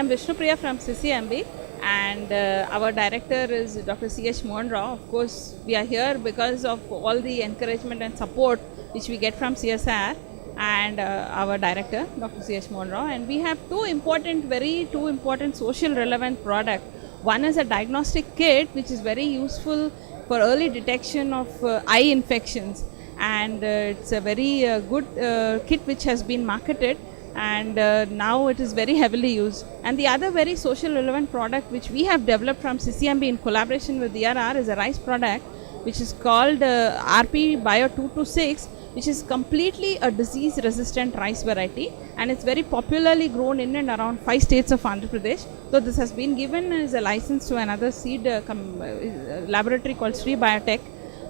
I'm Vishnupriya from CCMB, and our director is Dr. C.H. Mohan Rao. Of course, we are here because of all the encouragement and support which we get from CSR and our director, Dr. C.H. Mohan Rao. And we have two important social relevant products. One is a diagnostic kit, which is very useful for early detection of eye infections, and it's a very good kit which has been marketed, and now it is very heavily used. And the other very social relevant product which we have developed from CCMB in collaboration with DRR is a rice product which is called RP Bio 226, which is completely a disease resistant rice variety, and it's very popularly grown in and around 5 states of Andhra Pradesh. So this has been given as a license to another seed laboratory called Sri Biotech,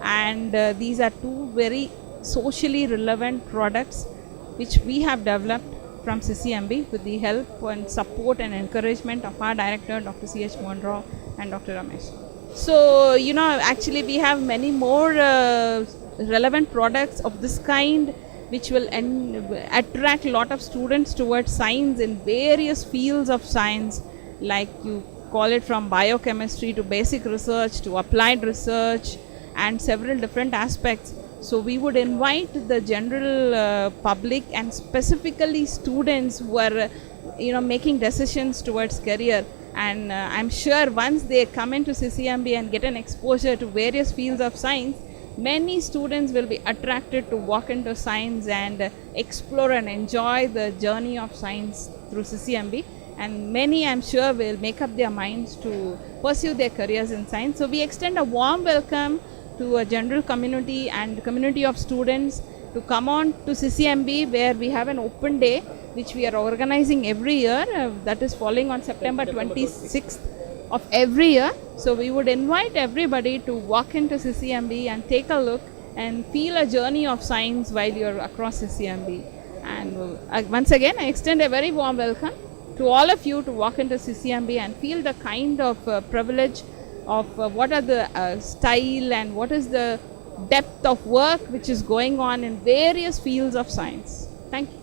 and these are two very socially relevant products which we have developed from CCMB with the help and support and encouragement of our director, Dr. C.H. Mohan Rao and Dr. Ramesh. So, actually we have many more relevant products of this kind which will attract a lot of students towards science in various fields of science, like you call it from biochemistry to basic research to applied research and several different aspects. So we would invite the general public and specifically students who are making decisions towards career, and I'm sure once they come into CCMB and get an exposure to various fields of science, many students will be attracted to walk into science and explore and enjoy the journey of science through CCMB, and many, I'm sure, will make up their minds to pursue their careers in science. So we extend a warm welcome to a general community and community of students to come on to CCMB, where we have an open day which we are organizing every year, that is falling on September 26th of every year. So we would invite everybody to walk into CCMB and take a look and feel a journey of science while you're across CCMB. And once again, I extend a very warm welcome to all of you to walk into CCMB and feel the kind of privilege of what are the style and what is the depth of work which is going on in various fields of science. Thank you.